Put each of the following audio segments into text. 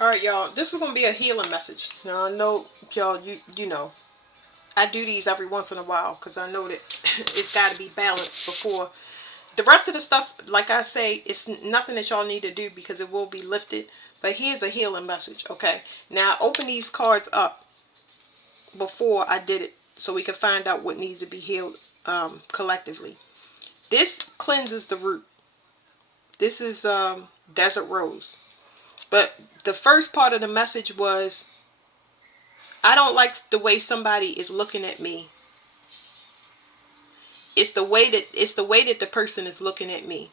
Alright, y'all. This is going to be a healing message. Now, I know, y'all, you know, I do these every once in a while because I know that it's got to be balanced before. The rest of the stuff, like I say, it's nothing that y'all need to do because it will be lifted. But here's a healing message, okay? Now, I opened these cards up before I did it so we can find out what needs to be healed collectively. This cleanses the root. This is Desert Rose. But the first part of the message was, I don't like the way somebody is looking at me. It's the way that the person is looking at me.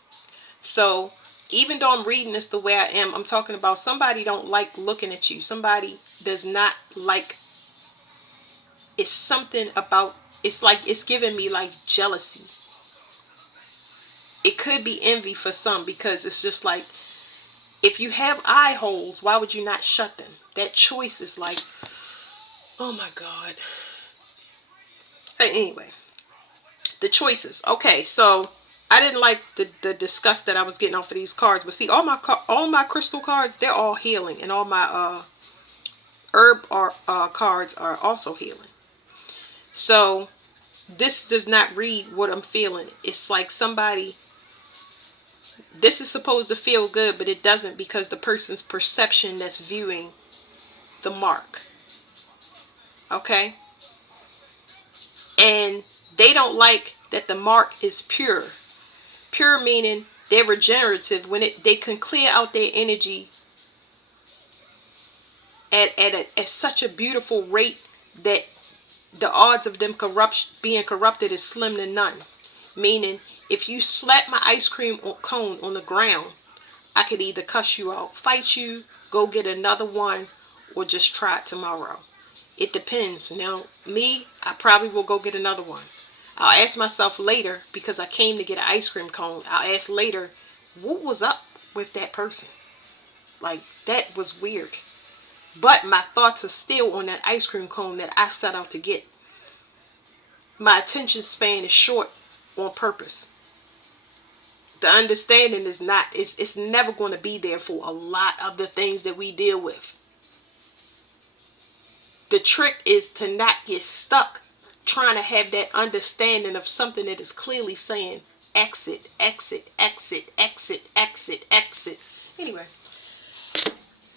So even though I'm reading this the way I am, I'm talking about somebody don't like looking at you. Somebody does not like. It's something about. It's like it's giving me like jealousy. It could be envy for some because it's just like, if you have eye holes, why would you not shut them? That choice is like, oh my God. Hey, anyway, the choices. Okay, so I didn't like the disgust that I was getting off of these cards, but see, all my crystal cards, they're all healing, and all my herb cards are also healing. So this does not read what I'm feeling. It's like somebody. This is supposed to feel good, but it doesn't because the person's perception that's viewing the mark. Okay, and they don't like that the mark is pure. Pure meaning they're regenerative when they can clear out their energy at such a beautiful rate that the odds of them being corrupted is slim to none. Meaning, if you slap my ice cream cone on the ground, I could either cuss you out, fight you, go get another one, or just try it tomorrow. It depends. Now, me, I probably will go get another one. I'll ask myself later, because I came to get an ice cream cone, I'll ask later, what was up with that person? Like, that was weird. But my thoughts are still on that ice cream cone that I set out to get. My attention span is short on purpose. The understanding is not, it's never going to be there for a lot of the things that we deal with. The trick is to not get stuck trying to have that understanding of something that is clearly saying exit, exit, exit, exit, exit, exit. Anyway,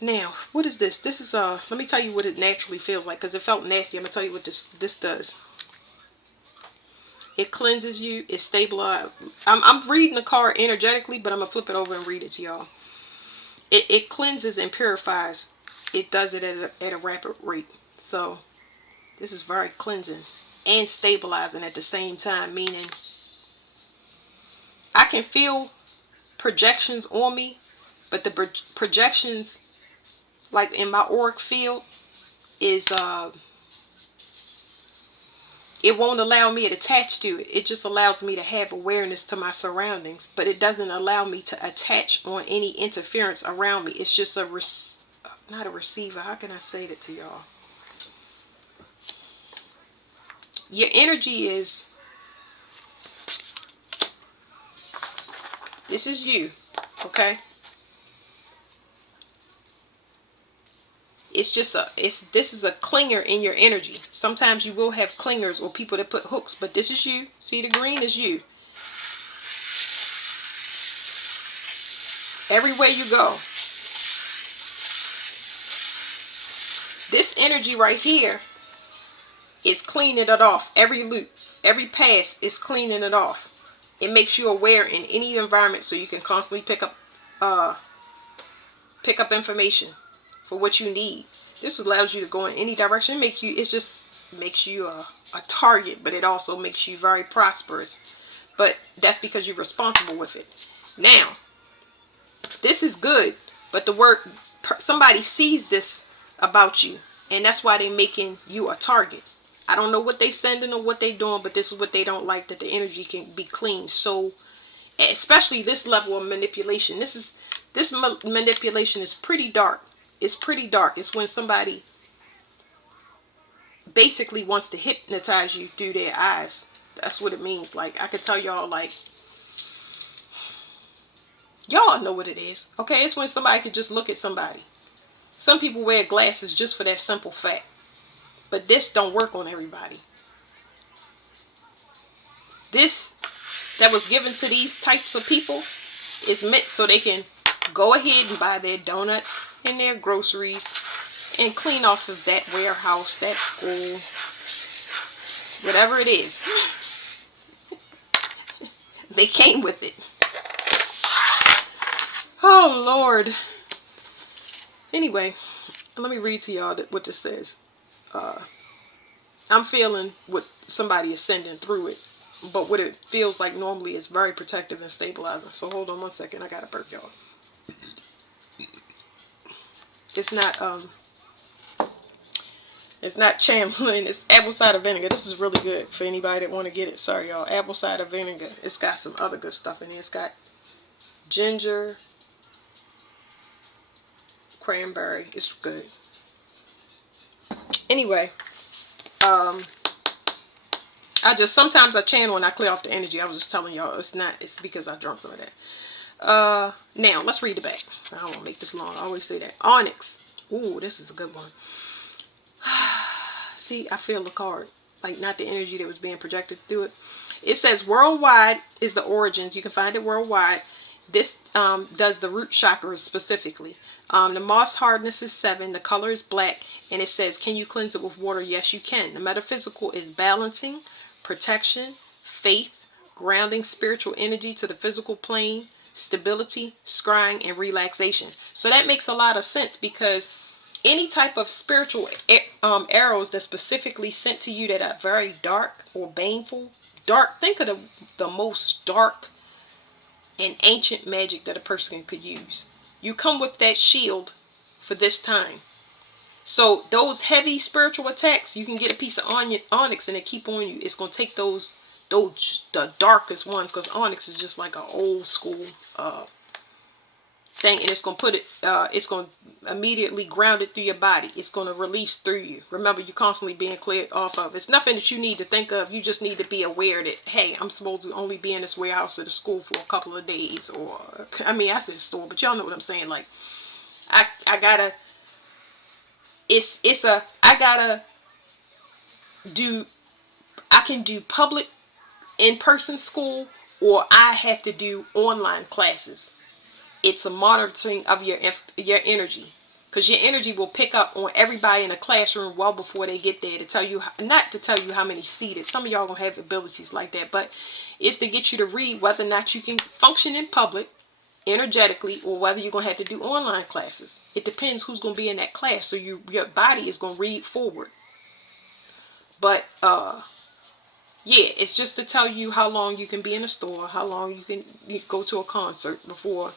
now what is this? This is let me tell you what it naturally feels like, because it felt nasty. I'm gonna tell you what this does. It cleanses you. It stabilizes. I'm reading the card energetically, but I'm gonna flip it over and read it to y'all. It cleanses and purifies. It does it at a rapid rate. So this is very cleansing and stabilizing at the same time, meaning I can feel projections on me, but the projections, like in my auric field, is it won't allow me to attach to it. It just allows me to have awareness to my surroundings, but it doesn't allow me to attach on any interference around me. It's just not a receiver. How can I say that to y'all? Your energy is, this is you, okay? It's just this is a clinger in your energy. Sometimes you will have clingers or people that put hooks, but this is you. See, the green is you. Everywhere you go. This energy right here is cleaning it off. Every loop, every pass is cleaning it off. It makes you aware in any environment, so you can constantly pick up information for what you need. This allows you to go in any direction. It just makes you a target, but it also makes you very prosperous. But that's because you're responsible with it. Now, this is good, but somebody sees this about you, and that's why they're making you a target. I don't know what they sending or what they doing, but this is what they don't like, that the energy can be clean. So, especially this level of manipulation. This manipulation is pretty dark. It's pretty dark. It's when somebody basically wants to hypnotize you through their eyes. That's what it means. Like, I could tell y'all, like, y'all know what it is. Okay, it's when somebody could just look at somebody Some people wear glasses just for that simple fact. But this don't work on everybody. This that was given to these types of people is meant so they can go ahead and buy their donuts and their groceries and clean off of that warehouse, that school, whatever it is. They came with it. Oh, Lord. Anyway, let me read to y'all what this says. I'm feeling what somebody is sending through it, but what it feels like normally is very protective and stabilizing. So hold on one second. I got to burp, y'all. It's not chamberlain. It's apple cider vinegar. This is really good for anybody that want to get it. Sorry, y'all. Apple cider vinegar. It's got some other good stuff in it. It's got ginger, cranberry. It's good. Anyway, sometimes I channel and I clear off the energy. I was just telling y'all it's because I drunk some of that. Now let's read the back. I don't want to make this long. I always say that. Onyx. Ooh, this is a good one. See, I feel the card. Like, not the energy that was being projected through it. It says worldwide is the origins. You can find it worldwide. This does the root chakras specifically. The moss hardness is 7. The color is black. And it says, can you cleanse it with water? Yes, you can. The metaphysical is balancing, protection, faith, grounding spiritual energy to the physical plane, stability, scrying, and relaxation. So that makes a lot of sense, because any type of spiritual arrows that specifically sent to you that are very dark or baneful, think of the most dark and ancient magic that a person could use. You come with that shield for this time. So those heavy spiritual attacks, you can get a piece of onyx and it keep on you. It's going to take those the darkest ones, because onyx is just like an old school thing, and it's going to put it, it's going to immediately ground it through your body. It's going to release through you. Remember, you're constantly being cleared off of. It's nothing that you need to think of. You just need to be aware that, hey, I'm supposed to only be in this warehouse or the school for a couple of days, or, I mean, I said store, but y'all know what I'm saying. Like, I gotta, I can do public in-person school, or I have to do online classes. It's a monitoring of your energy, because your energy will pick up on everybody in a classroom well before they get there, to tell you, not to tell you how many seated. Some of y'all gonna have abilities like that, but it's to get you to read whether or not you can function in public energetically, or whether you're gonna have to do online classes. It depends who's gonna be in that class. So your body is gonna read forward. But yeah, it's just to tell you how long you can be in a store, how long you can go to a concert before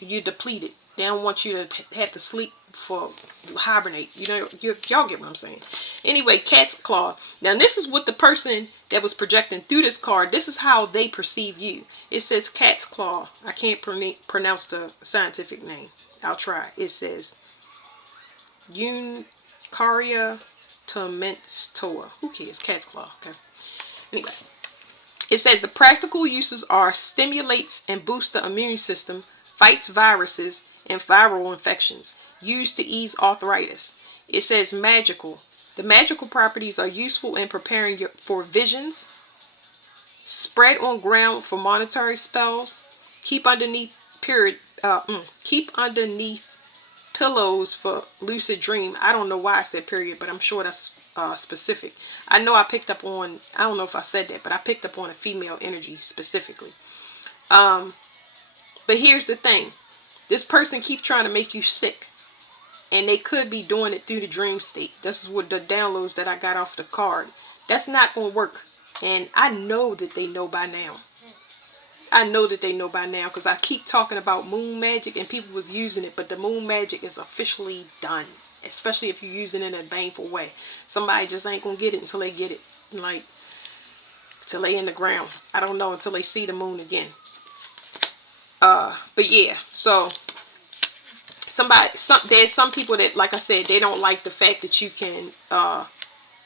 you're depleted. They don't want you to have to sleep for hibernate. You know, y'all get what I'm saying. Anyway, cat's claw. Now this is what the person that was projecting through this card, this is how they perceive you. It says cat's claw. I can't pronounce the scientific name. I'll try. It says Uncaria tomentoa. Who cares? Cat's claw. Okay. Anyway, it says the practical uses are stimulates and boosts the immune system, fights viruses and viral infections, used to ease arthritis. It says magical. The magical properties are useful in preparing for visions, spread on ground for monetary spells, keep underneath pillows for lucid dream. I don't know why I said period, but I'm sure that's specific. I know I picked up on, I don't know if I said that, but I picked up on a female energy specifically. But here's the thing. This person keeps trying to make you sick, and they could be doing it through the dream state. This is what the downloads that I got off the card. That's not going to work. And I know that they know by now. I know that they know by now, because I keep talking about moon magic and people was using it, but the moon magic is officially done, especially if you're using it in a baneful way. Somebody just ain't gonna get it until they get it, like till they in the ground. I don't know, until they see the moon again. But yeah, so there's some people that, like I said, they don't like the fact that you can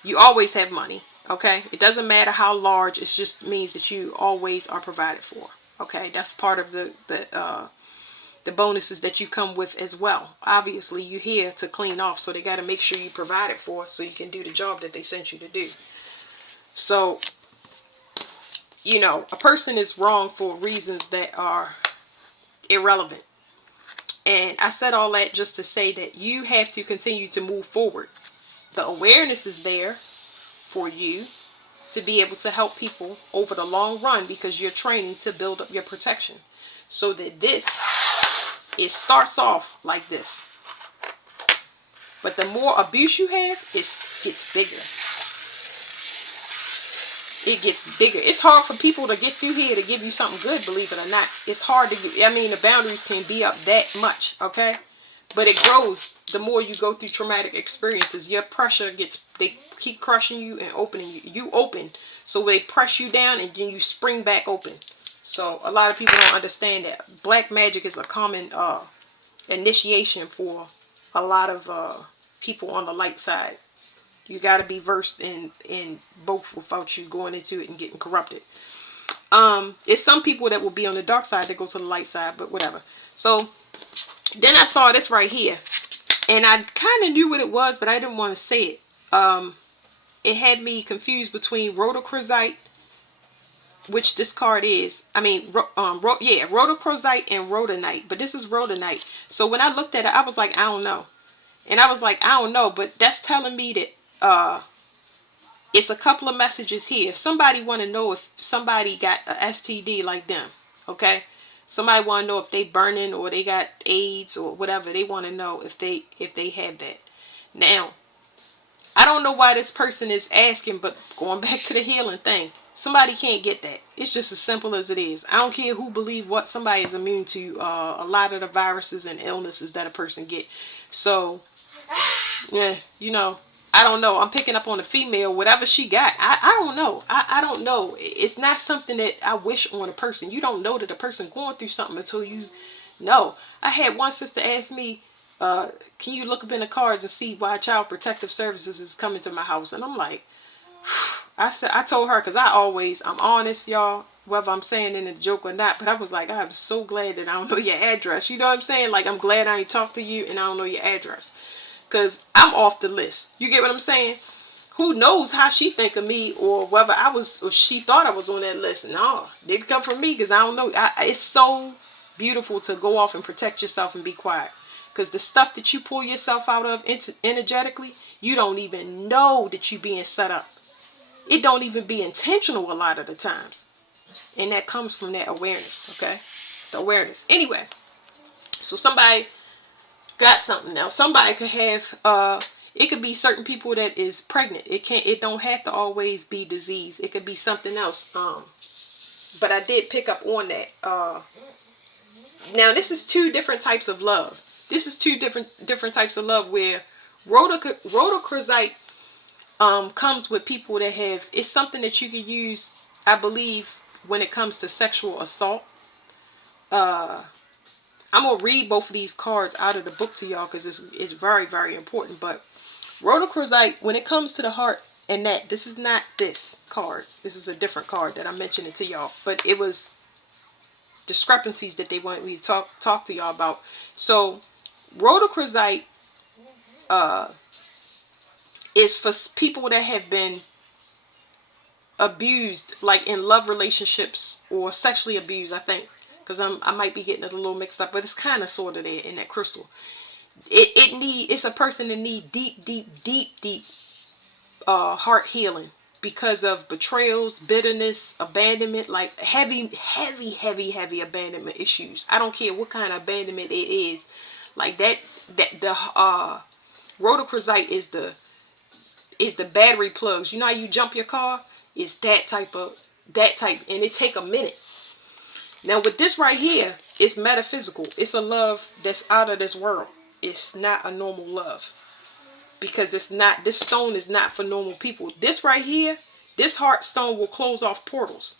you always have money. Okay, it doesn't matter how large. It just means that you always are provided for. Okay, that's part of the the bonuses that you come with as well. Obviously, you're here to clean off, so they got to make sure you provide it for so you can do the job that they sent you to do. So, you know, a person is wrong for reasons that are irrelevant. And I said all that just to say that you have to continue to move forward. The awareness is there for you to be able to help people over the long run, because you're training to build up your protection. So that it starts off like this. But the more abuse you have, it gets bigger. It gets bigger. It's hard for people to get through here to give you something good, believe it or not. It's hard to get, I mean, the boundaries can be up that much, okay? But it grows the more you go through traumatic experiences. Your pressure they keep crushing you and opening you. You open, so they press you down and then you spring back open. So a lot of people don't understand that. Black magic is a common initiation for a lot of people on the light side. You got to be versed in both without you going into it and getting corrupted. It's some people that will be on the dark side that go to the light side, but whatever. So then I saw this right here, and I kind of knew what it was, but I didn't want to say it. It had me confused between rhodochrosite, which this card is. I mean, rhodochrosite and rhodonite, but this is rhodonite. So when I looked at it, I was like, I don't know. And I was like, I don't know, but that's telling me that it's a couple of messages here. Somebody want to know if somebody got a STD like them, okay? Somebody want to know if they burning or they got AIDS or whatever. They want to know if they have that. Now, I don't know why this person is asking, but going back to the healing thing, somebody can't get that. It's just as simple as it is. I don't care who believe what. Somebody is immune to a lot of the viruses and illnesses that a person get. So, yeah, you know, I don't know. I'm picking up on the female, whatever she got. I don't know. I don't know. It's not something that I wish on a person. You don't know that a person going through something until you know. I had one sister ask me, can you look up in the cards and see why Child Protective Services is coming to my house? And I'm like, I told her, because I'm honest, y'all, whether I'm saying in a joke or not, but I was like, I'm so glad that I don't know your address. You know what I'm saying? Like, I'm glad I ain't talked to you and I don't know your address. Because I'm off the list. You get what I'm saying? Who knows how she think of me, or whether or she thought I was on that list. No, didn't come from me, because I don't know. It's so beautiful to go off and protect yourself and be quiet. Because the stuff that you pull yourself out of energetically, you don't even know that you're being set up. It don't even be intentional a lot of the times. And that comes from that awareness, okay? The awareness. Anyway, so somebody got something. Now somebody could have it could be certain people that is pregnant. It don't have to always be disease. It could be something else. But I did pick up on that. Now this is two different types of love. This is two different types of love, where rhodochrosite comes with people that have, it's something that you can use, I believe, when it comes to sexual assault. I'm going to read both of these cards out of the book to y'all, because it's very, very important. But rhodochrosite, when it comes to the heart, and this is not this card. This is a different card that I'm mentioning to y'all. But it was discrepancies that they wanted me to talk to y'all about. So rhodochrosite is for people that have been abused, like in love relationships, or sexually abused, I think. Because I might be getting it a little mixed up, but it's kind of sort of there in that crystal. It's a person that need deep heart healing, because of betrayals, bitterness, abandonment, like heavy abandonment issues. I don't care what kind of abandonment it is, like that. The rhodochrosite is the battery plugs. You know how you jump your car? It's that type, and it take a minute. Now with this right here, it's metaphysical. It's a love that's out of this world. It's not a normal love. Because it's not, this stone is not for normal people. This right here, this heart stone will close off portals.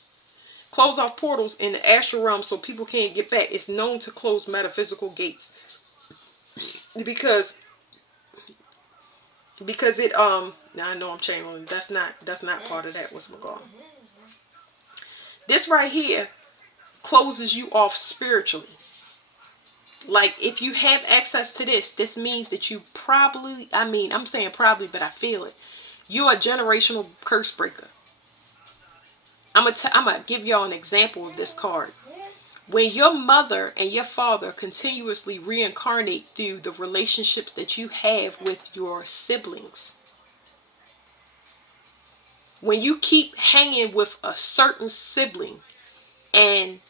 Close off portals in the astral realm so people can't get back. It's known to close metaphysical gates. Because it, now I know I'm channeling. That's not part of that. What's it called? This right here closes you off spiritually. Like, if you have access to this means that you probably, I mean, I'm saying probably, but I feel it. You're a generational curse breaker. I'm gonna give y'all an example of this card. When your mother and your father continuously reincarnate through the relationships that you have with your siblings, when you keep hanging with a certain sibling and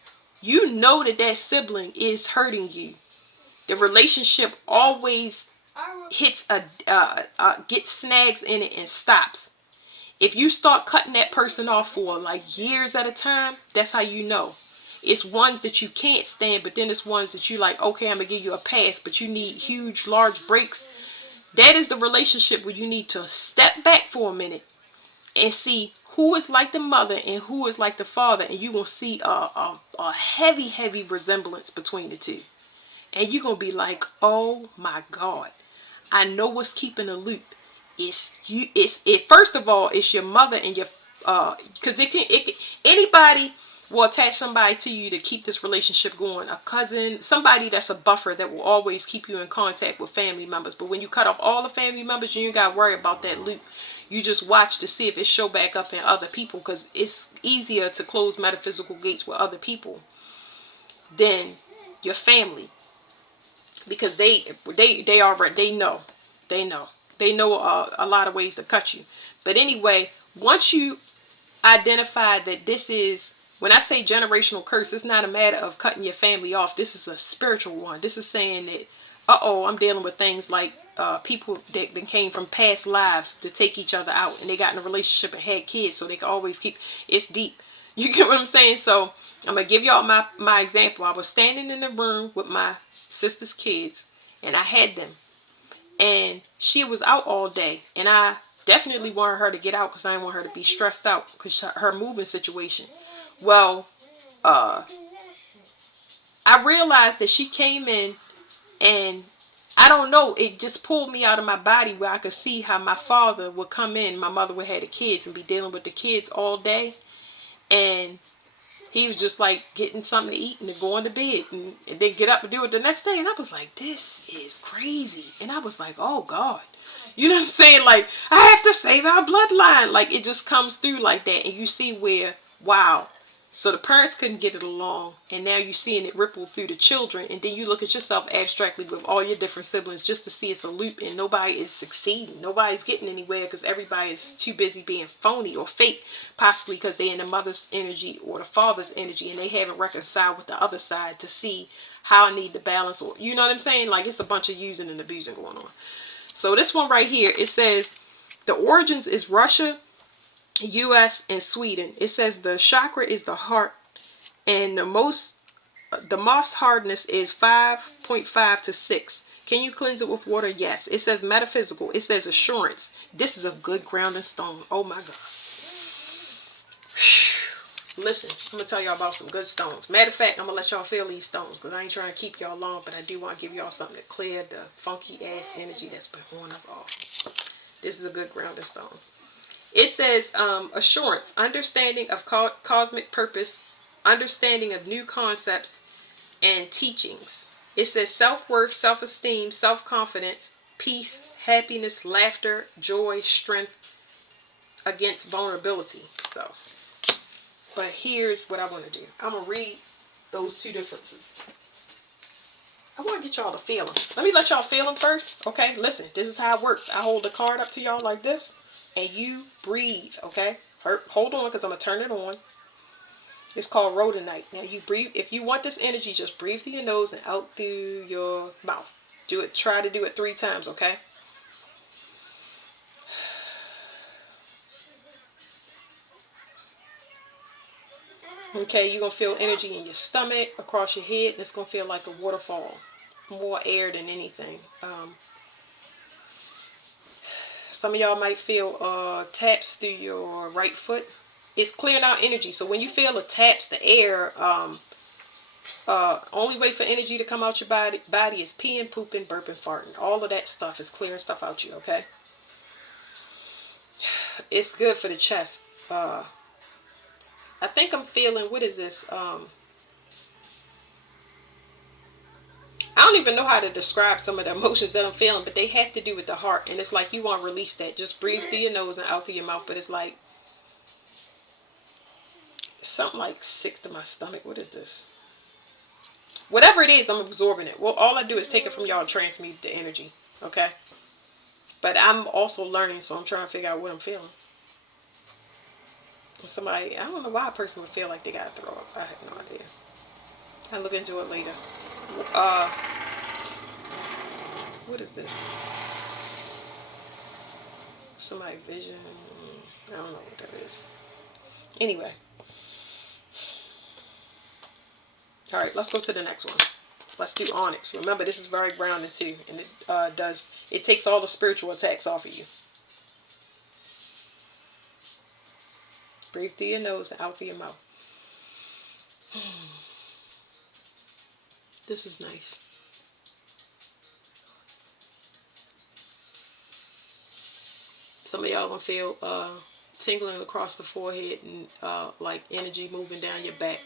you know that that sibling is hurting you, the relationship always hits gets snags in it and stops. If you start cutting that person off for like years at a time, that's how you know. It's ones that you can't stand, but then it's ones that you like, okay, I'm gonna give you a pass, but you need huge, large breaks. That is the relationship where you need to step back for a minute and see who is like the mother and who is like the father, and you will see a heavy, heavy resemblance between the two. And you're gonna be like, oh my God, I know what's keeping the loop. It's you. It's it. First of all, it's your mother and your because anybody will attach somebody to you to keep this relationship going. A cousin, somebody that's a buffer that will always keep you in contact with family members. But when you cut off all the family members, you ain't got to worry about that loop. You just watch to see if it show back up in other people, because it's easier to close metaphysical gates with other people than your family, because they already they know a lot of ways to cut you. But anyway, once you identify that this is, when I say generational curse, it's not a matter of cutting your family off. This is a spiritual one. This is saying that, I'm dealing with things like people that came from past lives to take each other out, and they got in a relationship and had kids, so they can always keep. It's deep. You get what I'm saying? So I'm gonna give y'all my example. I was standing in the room with my sister's kids, and I had them, and she was out all day, and I definitely wanted her to get out because I didn't want her to be stressed out because her moving situation. Well, I realized that she came in, and I don't know, it just pulled me out of my body where I could see how my father would come in, my mother would have the kids and be dealing with the kids all day, and he was just like getting something to eat and then going to bed, and then get up and do it the next day. And I was like, this is crazy. And I was like, oh God. You know what I'm saying? Like, I have to save our bloodline. Like, it just comes through like that. And you see where, wow. So the parents couldn't get it along, and now you're seeing it ripple through the children, and then you look at yourself abstractly with all your different siblings just to see it's a loop, and nobody is succeeding. Nobody's getting anywhere because everybody is too busy being phony or fake, possibly because they're in the mother's energy or the father's energy, and they haven't reconciled with the other side to see how I need to balance, or you know what I'm saying? Like, it's a bunch of using and abusing going on. So this one right here, it says the origins is Russia, U.S. and Sweden. It says the chakra is the heart, and the moss hardness is 5.5 to 6. Can you cleanse it with water? Yes. It says metaphysical. It says assurance. This is a good grounding stone. Oh my God. Listen, I'm going to tell y'all about some good stones. Matter of fact, I'm going to let y'all feel these stones because I ain't trying to keep y'all long, but I do want to give y'all something to clear the funky ass energy that's been on us off. This is a good grounding stone. It says assurance, understanding of cosmic purpose, understanding of new concepts and teachings. It says self-worth, self-esteem, self-confidence, peace, happiness, laughter, joy, strength against vulnerability. So, but here's what I want to do. I'm going to read those two differences. I want to get y'all to feel them. Let me let y'all feel them first. Okay, listen, this is how it works. I hold the card up to y'all like this, and you breathe, okay? Hold on, because I'm going to turn it on. It's called rhodonite. Now you breathe. If you want this energy, just breathe through your nose and out through your mouth. Do it. Try to do it 3 times, okay? Okay, you're going to feel energy in your stomach, across your head, and it's going to feel like a waterfall. More air than anything. Some of y'all might feel taps through your right foot. It's clearing out energy. So when you feel the taps, the air, only way for energy to come out your body is peeing, pooping, burping, farting. All of that stuff is clearing stuff out you, okay? It's good for the chest. I think I'm feeling, what is this? I don't even know how to describe some of the emotions that I'm feeling, but they have to do with the heart. And it's like you want to release that. Just breathe through your nose and out through your mouth. But it's like something like sick to my stomach. What is this? Whatever it is, I'm absorbing it. Well, all I do is take it from y'all and transmute the energy. Okay? But I'm also learning, so I'm trying to figure out what I'm feeling. Somebody, I don't know why a person would feel like they got to throw up. I have no idea. I'll look into it later. Uh, what is this? Somebody vision. I don't know what that is. Anyway. All right, let's go to the next one. Let's do onyx. Remember, this is very grounding too, and it takes all the spiritual attacks off of you. Breathe through your nose and out through your mouth. This is nice. Some of y'all gonna feel tingling across the forehead and like energy moving down your back.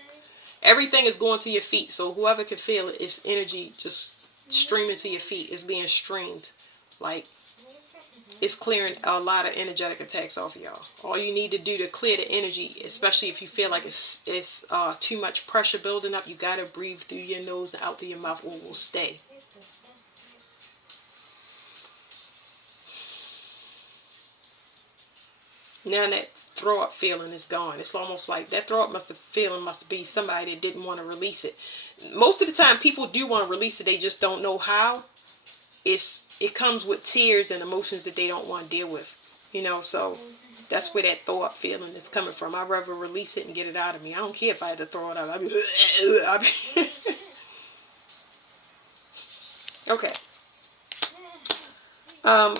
Everything is going to your feet, so whoever can feel it, it's energy just streaming to your feet. It's being streamed. Like, it's clearing a lot of energetic attacks off of y'all. All you need to do to clear the energy, especially if you feel like it's too much pressure building up, you gotta breathe through your nose and out through your mouth, or it will stay. Now that throw up feeling is gone. It's almost like that throw up feeling must be somebody that didn't want to release it. Most of the time people do want to release it, they just don't know how. It comes with tears and emotions that they don't want to deal with. So that's where that throw up feeling is coming from. I'd rather release it and get it out of me. I don't care if I had to throw it out. Okay.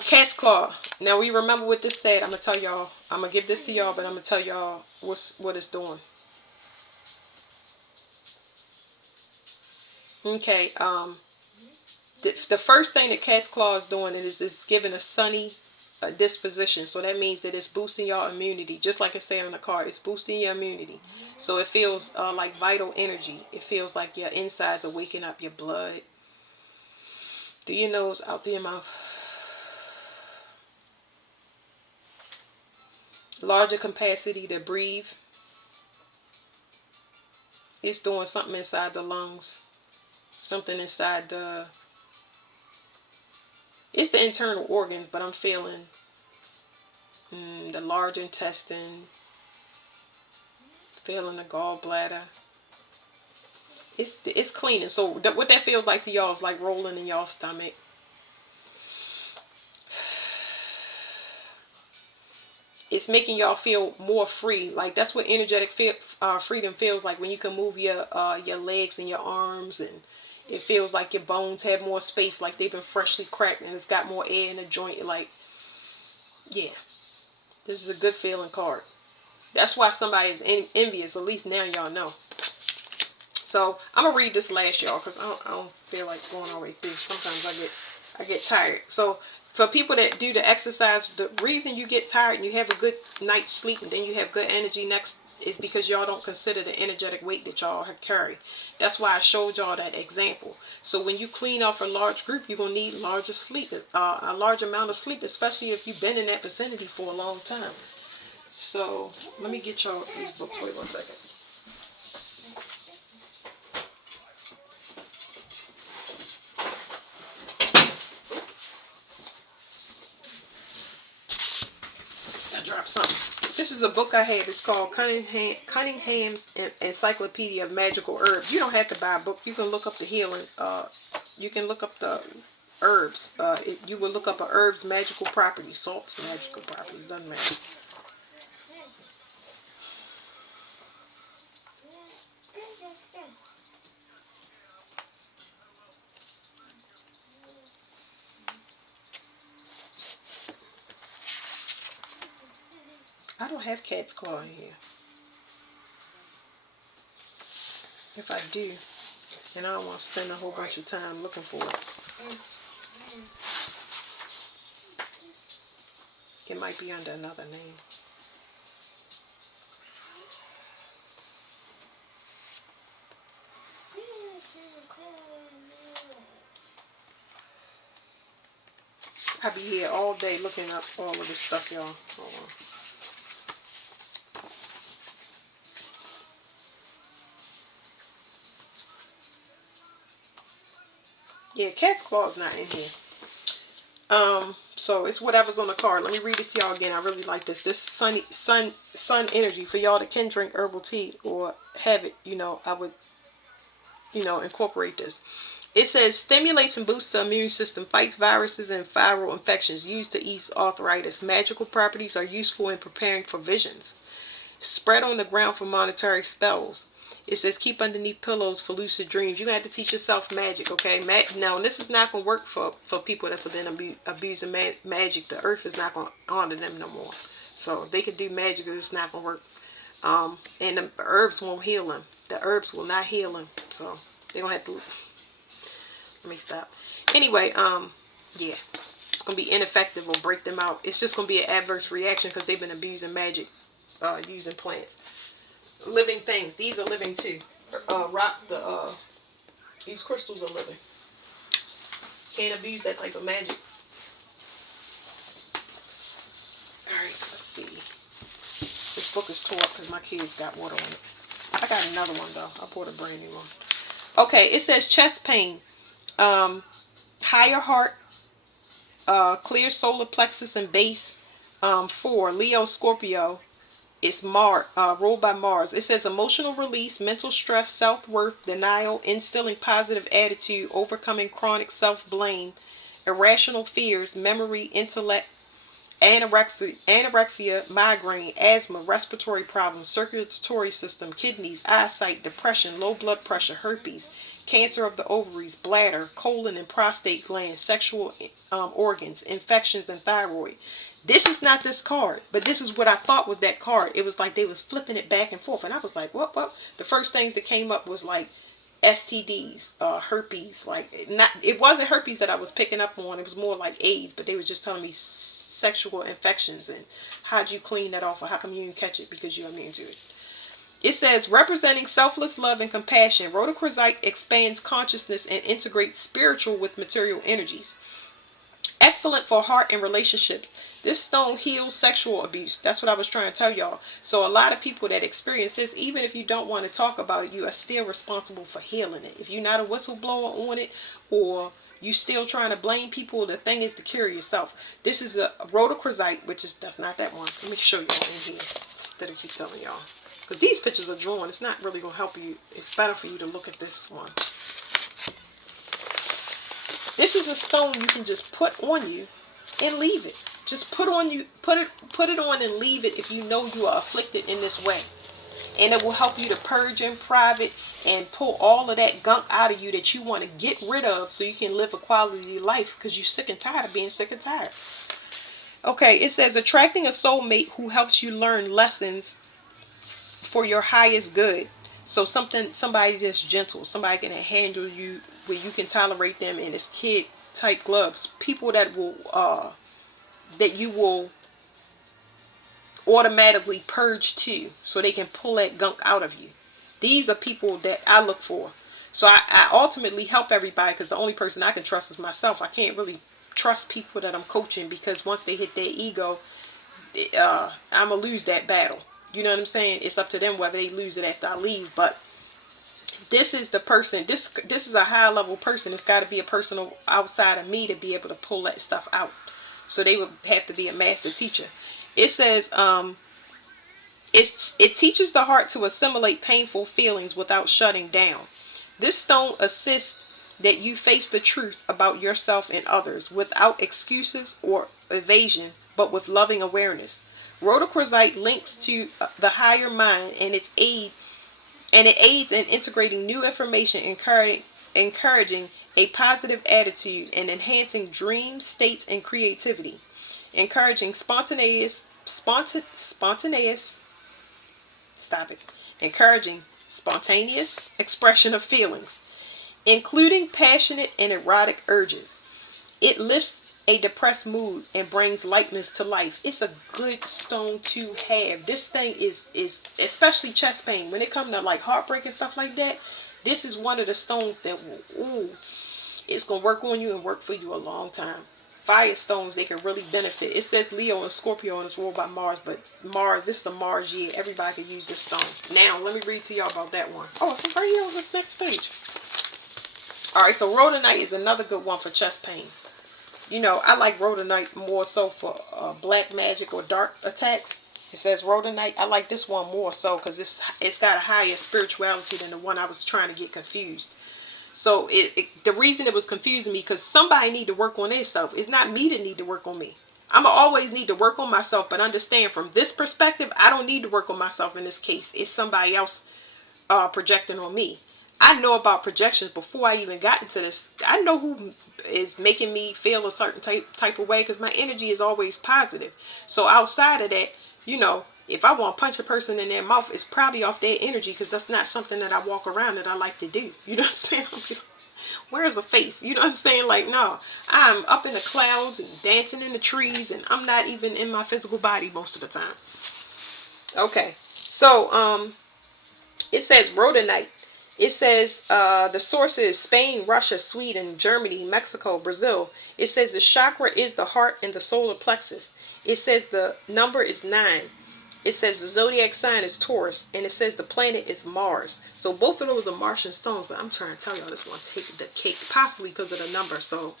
Cat's claw. Now we remember what this said. I'm gonna tell y'all. I'm gonna give this to y'all, but I'm gonna tell y'all what it's doing. Okay. The first thing that cat's claw is doing is it's giving a sunny disposition. So that means that it's boosting your immunity. Just like it said on the card, it's boosting your immunity. So it feels like vital energy. It feels like your insides are waking up, your blood. Through your nose, out through your mouth. Larger capacity to breathe. It's doing something inside the lungs. Something inside it's the internal organs, but I'm feeling the large intestine, feeling the gallbladder. It's cleaning. So what that feels like to y'all is like rolling in y'all stomach. It's making y'all feel more free. Like that's what energetic freedom feels like, when you can move your legs and your arms, and it feels like your bones have more space, like they've been freshly cracked and it's got more air in the joint. Like, yeah, this is a good feeling card. That's why somebody is envious. At least now y'all know. So I'm gonna read this last, y'all, because I don't feel like going all the way through. Sometimes I get tired. So for people that do the exercise, the reason you get tired and you have a good night's sleep and then you have good energy next is because y'all don't consider the energetic weight that y'all carry. That's why I showed y'all that example. So when you clean off a large group, you're gonna need larger sleep, a large amount of sleep, especially if you've been in that vicinity for a long time. So let me get y'all these books. Wait 1 second. I dropped something. This is a book I have. It's called Cunningham's Encyclopedia of Magical Herbs. You don't have to buy a book. You can look up the healing. You can look up the herbs. You will look up a herb's magical properties. Salt's magical properties. Doesn't matter. I don't have cat's claw in here. If I do, and I don't want to spend a whole bunch of time looking for it. It might be under another name. I be here all day looking up all of this stuff, y'all. Hold on. Yeah, cat's claw is not in here. So it's whatever's on the card. Let me read it to y'all again. I really like this. This sun energy for y'all that can drink herbal tea or have it. I would, incorporate this. It says stimulates and boosts the immune system, fights viruses and viral infections, used to ease arthritis. Magical properties are useful in preparing for visions. Spread on the ground for monetary spells. It says keep underneath pillows for lucid dreams. You're going to have to teach yourself magic, okay? Now, this is not going to work for people that's been abusing magic. The earth is not going to honor them no more. So they could do magic, but it's not going to work. And the herbs won't heal them. The herbs will not heal them. So they're going to have to... Let me stop. Anyway, yeah. It's going to be ineffective or break them out. It's just going to be an adverse reaction because they've been abusing magic using plants. Living things. These are living too. These crystals are living. Can't abuse that type of magic. Alright, let's see. This book is tore up because my kids got water on it. I got another one though. I bought a brand new one. Okay, it says chest pain. Higher heart. Clear solar plexus and base. 4. Leo Scorpio. It's ruled by Mars. It says emotional release, mental stress, self-worth, denial, instilling positive attitude, overcoming chronic self-blame, irrational fears, memory, intellect, anorexia, migraine, asthma, respiratory problems, circulatory system, kidneys, eyesight, depression, low blood pressure, herpes, cancer of the ovaries, bladder, colon and prostate glands, sexual organs, infections, and thyroid. This is not this card, but this is what I thought was that card. It was like they was flipping it back and forth, and I was like, what? The first things that came up was like STDs, herpes. Like, it wasn't herpes that I was picking up on. It was more like AIDS, but they were just telling me sexual infections and how'd you clean that off, or how come you didn't catch it because you're immune to it. It says representing selfless love and compassion. Rhodochrosite expands consciousness and integrates spiritual with material energies. Excellent for heart and relationships. This stone heals sexual abuse. That's what I was trying to tell y'all. So a lot of people that experience this, even if you don't want to talk about it, you are still responsible for healing it. If you're not a whistleblower on it, or you still trying to blame people, the thing is to cure yourself. This is a rhodochrosite, that's not that one. Let me show y'all in here instead of keep telling y'all. Because these pictures are drawn. It's not really going to help you. It's better for you to look at this one. This is a stone you can just put on you and leave it. Just put it on and leave it if you know you are afflicted in this way. And it will help you to purge in private and pull all of that gunk out of you that you want to get rid of so you can live a quality life because you're sick and tired of being sick and tired. Okay, it says attracting a soulmate who helps you learn lessons for your highest good. So somebody that's gentle, somebody can handle you where you can tolerate them, and it's kid type gloves. People that you will automatically purge to, so they can pull that gunk out of you. These are people that I look for. So I ultimately help everybody because the only person I can trust is myself. I can't really trust people that I'm coaching because once they hit their ego, I'm going to lose that battle. You know what I'm saying? It's up to them whether they lose it after I leave. But this is the person. This is a high level person. It's got to be a person outside of me to be able to pull that stuff out. So they would have to be a master teacher. It says it teaches the heart to assimilate painful feelings without shutting down. This stone assists that you face the truth about yourself and others without excuses or evasion, but with loving awareness. Rhodochrosite links to the higher mind, and it aids in integrating new information, encouraging a positive attitude and enhancing dream states and creativity, encouraging encouraging spontaneous expression of feelings, including passionate and erotic urges. It lifts a depressed mood and brings lightness to life. It's a good stone to have. This thing is especially chest pain. When it comes to like heartbreak and stuff like that, this is one of the stones that will, it's going to work on you and work for you a long time. fire stones, they can really benefit. It says Leo and Scorpio and it's ruled by Mars, but Mars, this is the Mars year. Everybody could use this stone. Now, let me read to y'all about that one. Oh, it's right here on this next page. All right, so rhodonite is another good one for chest pain. You know, I like rhodonite more so for black magic or dark attacks. It says rhodonite. I like this one more so because it's got a higher spirituality than the one I was trying to get confused. So the reason it was confusing me because somebody need to work on themselves. It's not me that need to work on me. I'm always need to work on myself, but understand from this perspective, I don't need to work on myself in this case. It's somebody else projecting on me. I know about projections before I even got into this. I know who is making me feel a certain type of way because my energy is always positive. So outside of that, you know, if I want to punch a person in their mouth, it's probably off their energy because that's not something that I walk around that I like to do. You know what I'm saying? Where's a face? You know what I'm saying? Like, no, I'm up in the clouds and dancing in the trees and I'm not even in my physical body most of the time. Okay, so it says rhodonite. It says the source is Spain, Russia, Sweden, Germany, Mexico, Brazil. It says the chakra is the heart and the solar plexus. It says the number is 9. It says the zodiac sign is Taurus, and it says the planet is Mars. So both of those are Martian stones, but I'm trying to tell y'all this one take the cake, possibly because of the number. So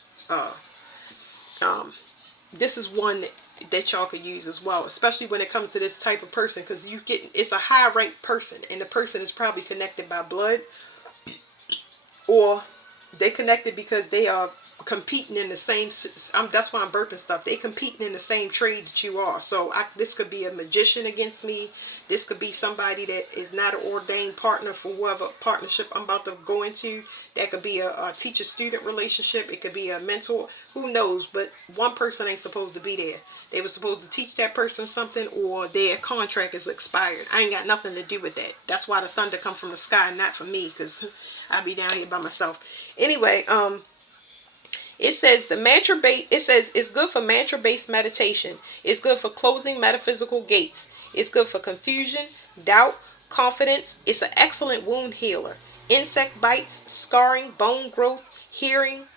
this is one that y'all could use as well, especially when it comes to this type of person, because it's a high ranked person, and the person is probably connected by blood, or they connected because they are competing in the same. That's why I'm burping stuff. They competing in the same trade that you are. So this could be a magician against me. This could be somebody that is not an ordained partner for whatever partnership I'm about to go into. That could be a teacher-student relationship. It could be a mentor. Who knows? But one person ain't supposed to be there. They were supposed to teach that person something, or their contract is expired. I ain't got nothing to do with that. That's why the thunder come from the sky, not from me, because I be down here by myself. Anyway, it says it says it's good for mantra-based meditation. It's good for closing metaphysical gates. It's good for confusion, doubt, confidence. It's an excellent wound healer. Insect bites, scarring, bone growth, hearing,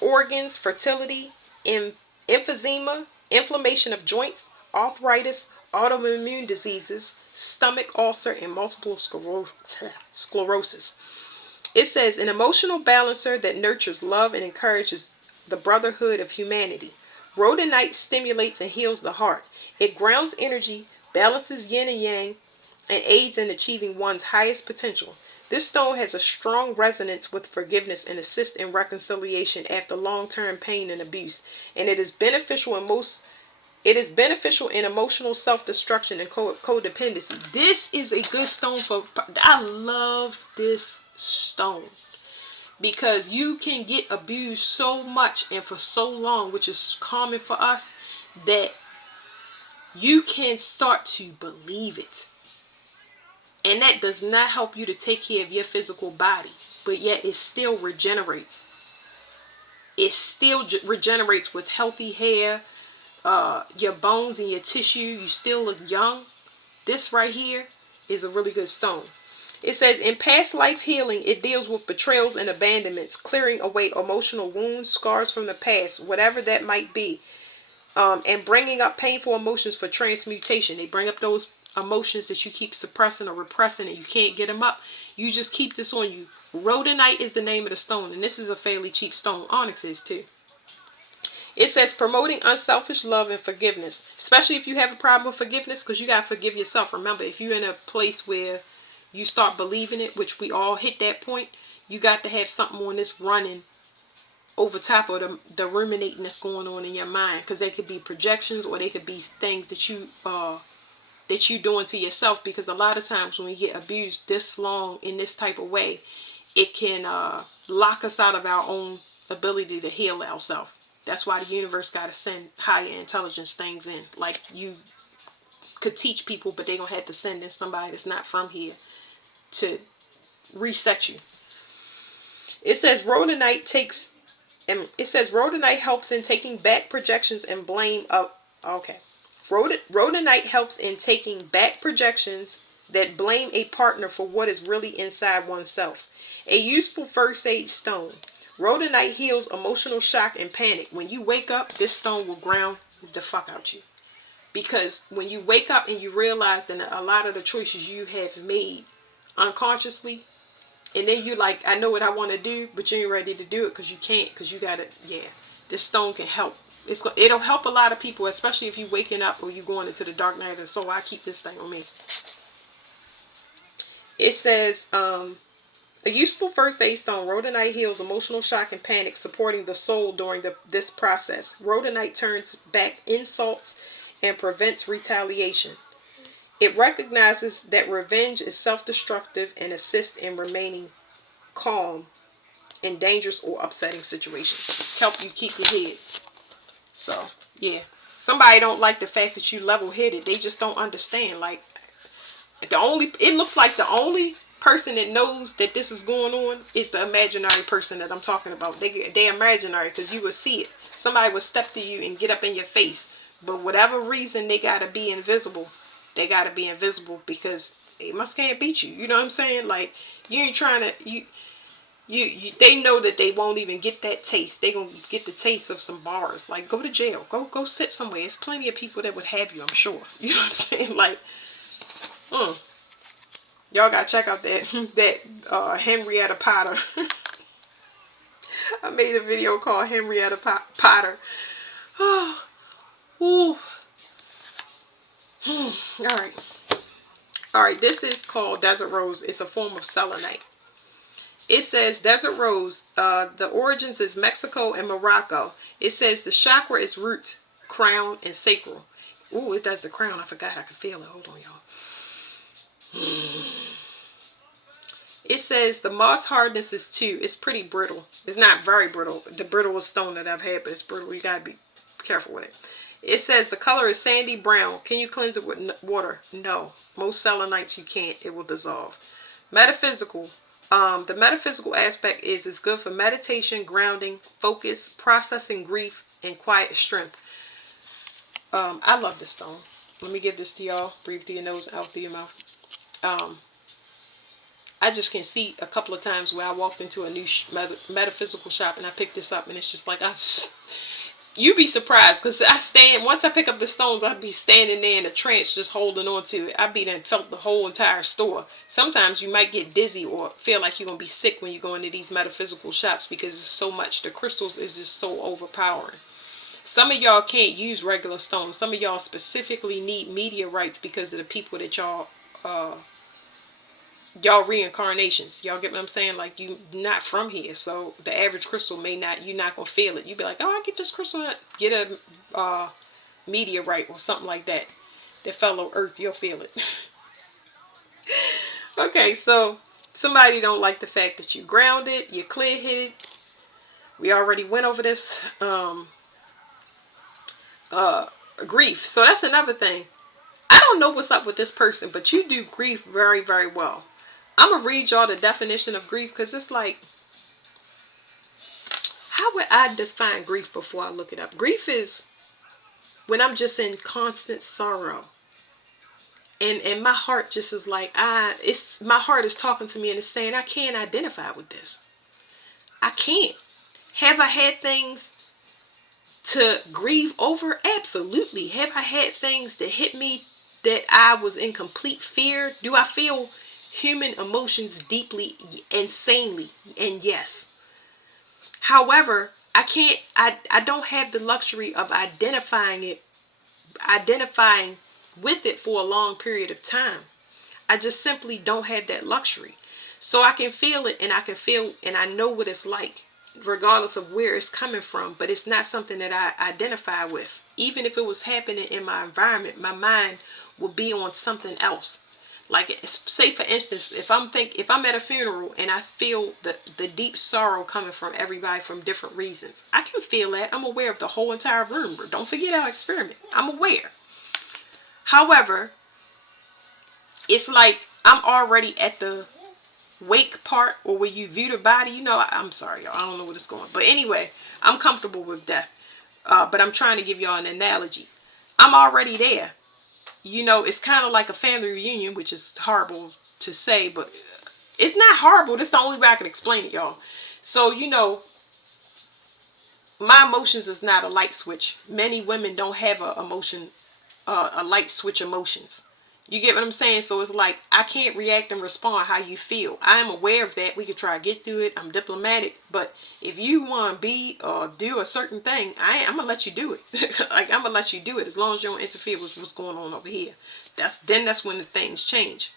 organs, fertility, emphysema, inflammation of joints, arthritis, autoimmune diseases, stomach ulcer, and multiple sclerosis. It says an emotional balancer that nurtures love and encourages the brotherhood of humanity. Rhodonite stimulates and heals the heart. It grounds energy, balances yin and yang, and aids in achieving one's highest potential. This stone has a strong resonance with forgiveness and assists in reconciliation after long-term pain and abuse. And it is beneficial in emotional self-destruction and codependency. This is a good stone for. I love this stone because you can get abused so much and for so long, which is common for us, that you can start to believe it. And that does not help you to take care of your physical body, but yet it still regenerates. It still regenerates with healthy hair, your bones and your tissue. You still look young. This right here is a really good stone. It says in past life healing, it deals with betrayals and abandonments, clearing away emotional wounds, scars from the past, whatever that might be, and bringing up painful emotions for transmutation. They bring up those emotions that you keep suppressing or repressing and you can't get them up. You just keep this on you. Rhodonite is the name of the stone, and this is a fairly cheap stone. Onyx is too. It says promoting unselfish love and forgiveness, especially if you have a problem with forgiveness, because you got to forgive yourself. Remember, if you're in a place where you start believing it, which we all hit that point, you got to have something on this running over top of the ruminating that's going on in your mind, because they could be projections or they could be things that you doing to yourself, because a lot of times when we get abused this long in this type of way, it can lock us out of our own ability to heal ourselves. That's why the universe got to send higher intelligence things in. Like, you could teach people, but they're going to have to send in somebody that's not from here to reset you. It says rhodonite helps in taking back projections and blame up. Okay. Rhodonite helps in taking back projections that blame a partner for what is really inside oneself. A useful first aid stone. Rhodonite heals emotional shock and panic. When you wake up, this stone will ground the fuck out you. Because when you wake up and you realize that a lot of the choices you have made unconsciously, and then you like, I know what I want to do, but you ain't ready to do it because you can't, because you gotta, yeah. This stone can help. It'll help a lot of people, especially if you waking up or you going into the dark night of the soul. I keep this thing on me. It says, a useful first aid stone, rhodonite heals emotional shock and panic, supporting the soul during this process. Rhodonite turns back insults and prevents retaliation. It recognizes that revenge is self-destructive and assists in remaining calm in dangerous or upsetting situations. Help you keep your head. So, yeah. Somebody don't like the fact that you level-headed. They just don't understand. Like, it looks like the only person that knows that this is going on is the imaginary person that I'm talking about. They're imaginary because you will see it. Somebody will step to you and get up in your face. But whatever reason they got to be invisible, they got to be invisible because they must can't beat you. You know what I'm saying? Like, you ain't trying to, they know that they won't even get that taste. They gonna get the taste of some bars. Like, go to jail. Go sit somewhere. There's plenty of people that would have you, I'm sure. You know what I'm saying? Like, y'all gotta check out that Henrietta Potter. I made a video called Henrietta Potter. Oh, ooh. All right. This is called Desert Rose. It's a form of selenite. It says Desert Rose. The origins is Mexico and Morocco. It says the chakra is roots, crown, and sacral. Ooh, it does the crown. I forgot. I can feel it. Hold on, y'all. It says the moss hardness is 2. It's pretty brittle. It's not very brittle. The brittlest stone that I've had, but it's brittle. You gotta be careful with it. It says the color is sandy brown. Can you cleanse it with water? No. Most selenites you can't. It will dissolve. Metaphysical. The metaphysical aspect is it's good for meditation, grounding, focus, processing grief, and quiet strength. I love this stone. Let me give this to y'all. Breathe through your nose, out through your mouth. I just can see a couple of times where I walked into a new metaphysical shop and I picked this up, and it's just like, you'd be surprised because once I pick up the stones, I'd be standing there in a trance just holding on to it. I'd be then felt the whole entire store. Sometimes you might get dizzy or feel like you're going to be sick when you go into these metaphysical shops because it's so much. The crystals is just so overpowering. Some of y'all can't use regular stones. Some of y'all specifically need meteorites because of the people that y'all reincarnations. Y'all get what I'm saying? Like, you not from here, so the average crystal may not, you're not gonna feel it. You be like, oh, I get this crystal, get a meteorite or something like that. The fellow earth, you'll feel it. Okay, so somebody don't like the fact that you grounded, you're clear-headed. We already went over this. Grief. So that's another thing. I don't know what's up with this person, but you do grief very, very well. I'm going to read y'all the definition of grief because it's like, how would I define grief before I look it up? Grief is when I'm just in constant sorrow. And my heart just is like, my heart is talking to me and it's saying, I can't identify with this. I can't. Have I had things to grieve over? Absolutely. Have I had things that hit me that I was in complete fear? Do I feel human emotions deeply, insanely? And yes. However, I don't have the luxury of identifying with it for a long period of time. I just simply don't have that luxury. So I can feel it, and I know what it's like, regardless of where it's coming from, but it's not something that I identify with. Even if it was happening in my environment, my mind will be on something else. Like, say for instance, if I'm at a funeral and I feel the deep sorrow coming from everybody from different reasons, I can feel that. I'm aware of the whole entire room. Don't forget our experiment. I'm aware. However, it's like I'm already at the wake part, or where you view the body. You know, I'm sorry, y'all. I don't know where it's going. But anyway, I'm comfortable with death. But I'm trying to give y'all an analogy. I'm already there. You know, it's kind of like a family reunion, which is horrible to say, but it's not horrible. That's the only way I can explain it, y'all. So, you know, my emotions is not a light switch. Many women don't have a light switch emotions. You get what I'm saying? So it's like, I can't react and respond how you feel. I am aware of that. We could try to get through it. I'm diplomatic. But if you want to be or do a certain thing, I'm going to let you do it. Like, I'm going to let you do it as long as you don't interfere with what's going on over here. That's when the things change.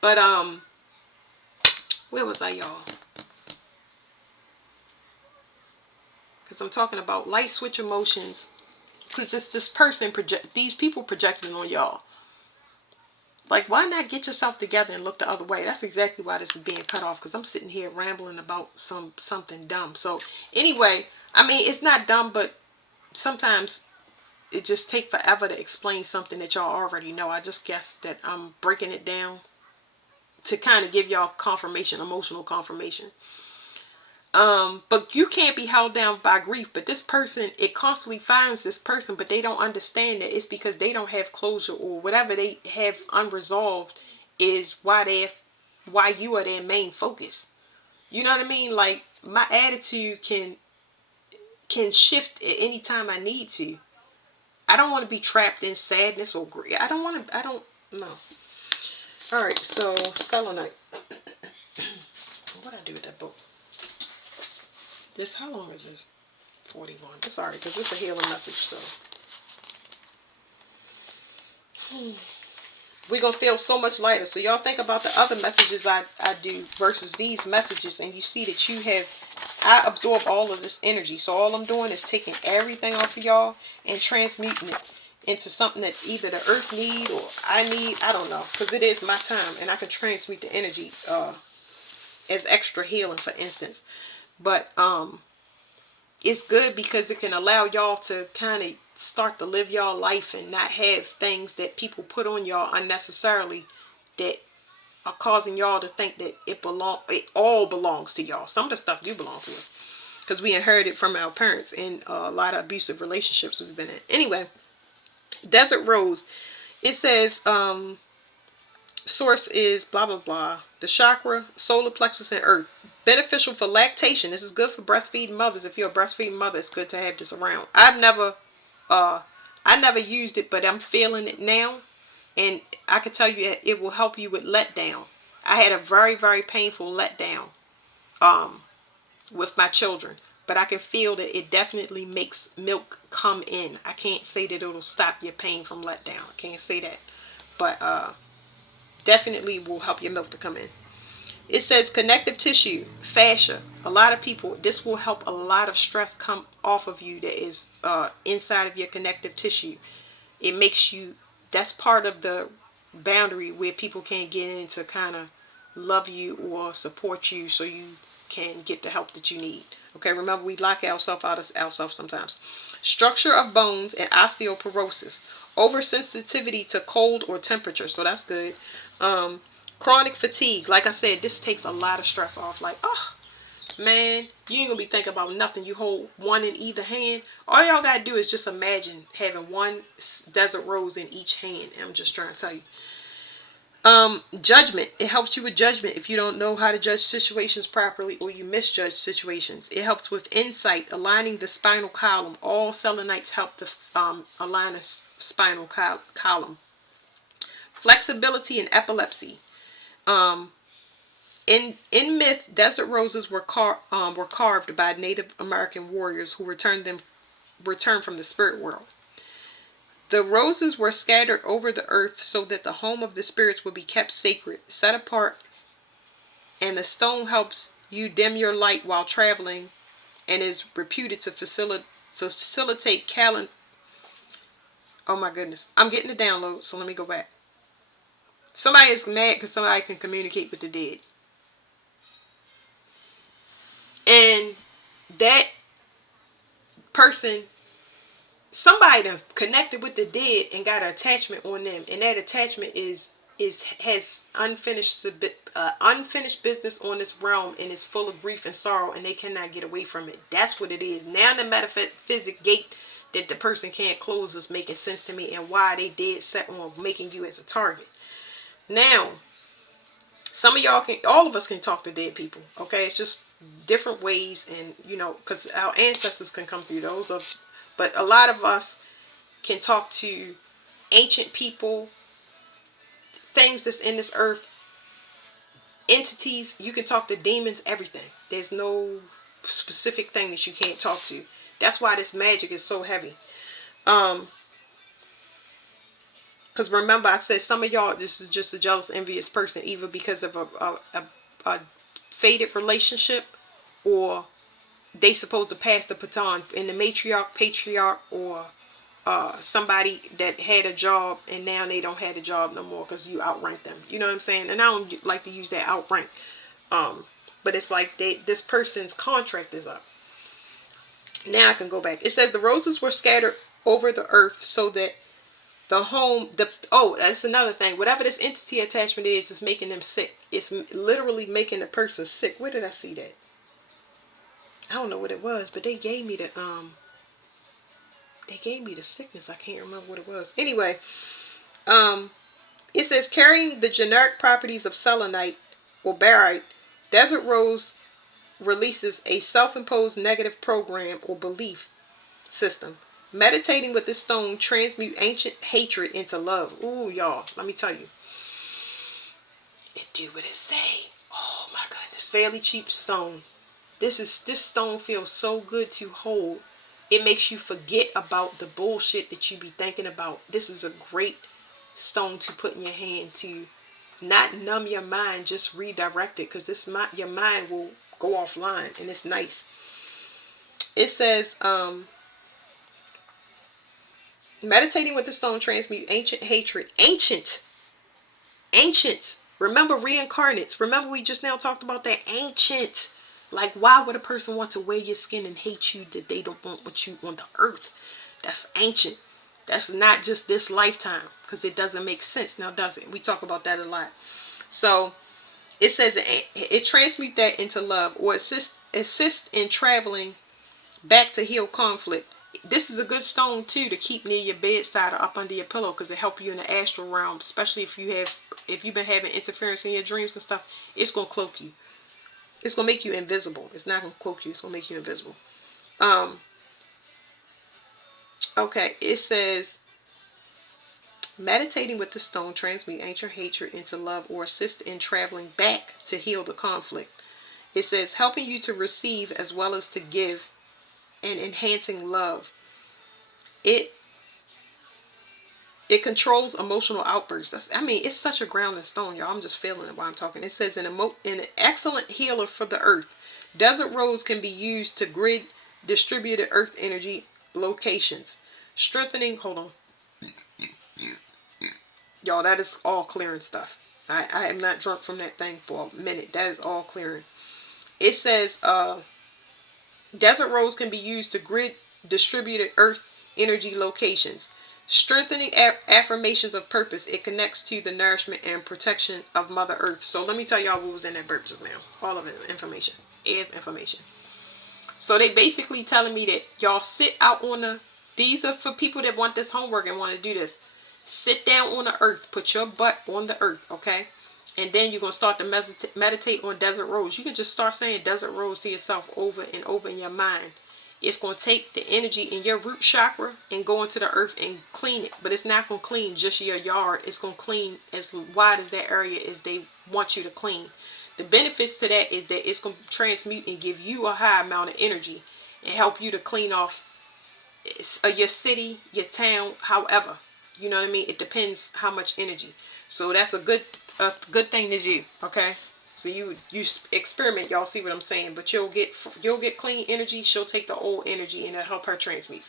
But, where was I, y'all? Because I'm talking about light switch emotions. Because it's this person, these people projecting on y'all. Like, why not get yourself together and look the other way? That's exactly why this is being cut off, because I'm sitting here rambling about something dumb. So anyway, I mean, it's not dumb, but sometimes it just takes forever to explain something that y'all already know. I just guess that I'm breaking it down to kind of give y'all confirmation, emotional confirmation. But you can't be held down by grief. But this person, it constantly finds this person, but they don't understand that it's because they don't have closure, or whatever they have unresolved is why you are their main focus. You know what I mean? Like, my attitude can shift at any time I need to. I don't want to be trapped in sadness or grief. I don't know. All right, so selenite. What I do with that book? How long is this? 41. Sorry, because it's a healing message, so. We're going to feel so much lighter. So y'all think about the other messages I do versus these messages, and you see that I absorb all of this energy. So all I'm doing is taking everything off of y'all and transmuting it into something that either the earth need or I need. I don't know, because it is my time, and I can transmute the energy as extra healing, for instance. But it's good because it can allow y'all to kind of start to live y'all life and not have things that people put on y'all unnecessarily that are causing y'all to think that it all belongs to y'all. Some of the stuff do belong to us because we inherited from our parents in a lot of abusive relationships we've been in. Anyway, Desert Rose. It says source is blah blah blah. The chakra, solar plexus, and earth. Beneficial for lactation. This is good for breastfeeding mothers. If you're a breastfeeding mother, it's good to have this around. I never used it, but I'm feeling it now, and I can tell you it will help you with letdown. I had a very, very painful letdown with my children, but I can feel that it definitely makes milk come in. I can't say that it'll stop your pain from letdown. I can't say that, but definitely will help your milk to come in. It says connective tissue, fascia. A lot of people, this will help a lot of stress come off of you that is inside of your connective tissue. It makes you, that's part of the boundary where people can't get in to kind of love you or support you so you can get the help that you need. Okay, remember, we lock ourselves out of ourselves sometimes. Structure of bones and osteoporosis. Oversensitivity to cold or temperature, so that's good. Chronic fatigue. Like I said, this takes a lot of stress off. Like, oh, man, you ain't gonna be thinking about nothing. You hold one in either hand. All y'all gotta do is just imagine having one desert rose in each hand. I'm just trying to tell you. Judgment. It helps you with judgment if you don't know how to judge situations properly or you misjudge situations. It helps with insight, aligning the spinal column. All selenites help to align the spinal column. Flexibility and epilepsy. In myth, desert roses were carved by Native American warriors who returned from the spirit world. The roses were scattered over the earth so that the home of the spirits would be kept sacred, set apart, and the stone helps you dim your light while traveling and is reputed to facilitate Oh my goodness. I'm getting the download, so let me go back. Somebody is mad because somebody can communicate with the dead. And that person, somebody done connected with the dead and got an attachment on them, and that attachment has unfinished business on this realm, and is full of grief and sorrow, and they cannot get away from it. That's what it is. Now the metaphysic gate that the person can't close is making sense to me, and why they did set on making you as a target. Now, Some of y'all can, all of us can talk to dead people. Okay, it's just different ways, and you know, because our ancestors can come through those of, but a lot of us can talk to ancient people, things that's in this earth, entities. You can talk to demons, everything. There's no specific thing that you can't talk to. That's why this magic is so heavy. Because remember, I said some of y'all, this is just a jealous, envious person, either because of a faded relationship, or they supposed to pass the baton in the matriarch, patriarch, or somebody that had a job and now they don't have a job no more because you outranked them. You know what I'm saying? And I don't like to use that outrank. But it's like this person's contract is up. Now I can go back. It says the roses were scattered over the earth so that that's another thing. Whatever this entity attachment is making them sick. It's literally making the person sick. Where did I see that? I don't know what it was, but they gave me the sickness. I can't remember what it was. Anyway, it says carrying the generic properties of selenite or barite, desert rose releases a self-imposed negative program or belief system. Meditating with this stone transmute ancient hatred into love. Ooh, y'all, let me tell you. It do what it say. Oh my goodness. Fairly cheap stone. This stone feels so good to hold. It makes you forget about the bullshit that you be thinking about. This is a great stone to put in your hand to not numb your mind, just redirect it, because your mind will go offline, and it's nice. It says, meditating with the stone transmute ancient hatred. Ancient. Remember reincarnates. Remember we just now talked about that. Ancient. Like, why would a person want to wear your skin and hate you that they don't want what you on the earth? That's ancient. That's not just this lifetime, because it doesn't make sense now, does it? We talk about that a lot. So it says it transmute that into love, or assist in traveling back to heal conflict. This is a good stone too to keep near your bedside or up under your pillow, because it helps you in the astral realm, especially if you've been having interference in your dreams and stuff. It's gonna cloak you. It's gonna make you invisible. It's not gonna cloak you. It's gonna make you invisible. Okay. It says meditating with the stone transmute ancient hatred into love, or assist in traveling back to heal the conflict. It says helping you to receive as well as to give, and enhancing love. It controls emotional outbursts. It's such a grounding stone, y'all. I'm just feeling it while I'm talking. It says an excellent healer for the earth. Desert rose can be used to grid distributed earth energy locations, strengthening. Hold on, y'all. That is all clearing stuff. I am not drunk from that thing for a minute. That is all clearing. It says desert rose can be used to grid distributed earth energy locations, strengthening affirmations of purpose. It connects to the nourishment and protection of Mother Earth. So let me tell y'all what was in that burp just now. All of it is information. So they basically telling me that y'all sit out on these are for people that want this homework and want to do this. Sit down on the earth. Put your butt on the earth, okay? And then you're going to start to meditate on desert rose. You can just start saying desert rose to yourself over and over in your mind. It's going to take the energy in your root chakra and go into the earth and clean it. But it's not going to clean just your yard. It's going to clean as wide as that area as they want you to clean. The benefits to that is that it's going to transmute and give you a high amount of energy and help you to clean off your city, your town, however. You know what I mean? It depends how much energy. So that's a good thing to do, okay? So you experiment, y'all see what I'm saying, but you'll get clean energy. She'll take the old energy and it'll help her transmute.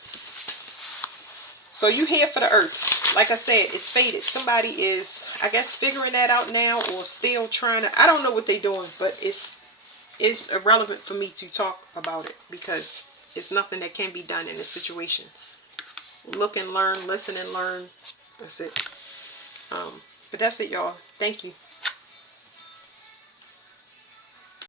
So you here for the earth. Like I said, it's faded. Somebody is, I guess, figuring that out now, or still trying to. I don't know what they're doing, but it's irrelevant for me to talk about it, because it's nothing that can be done in this situation. Look and learn, listen and learn. That's it. But that's it, y'all. Thank you.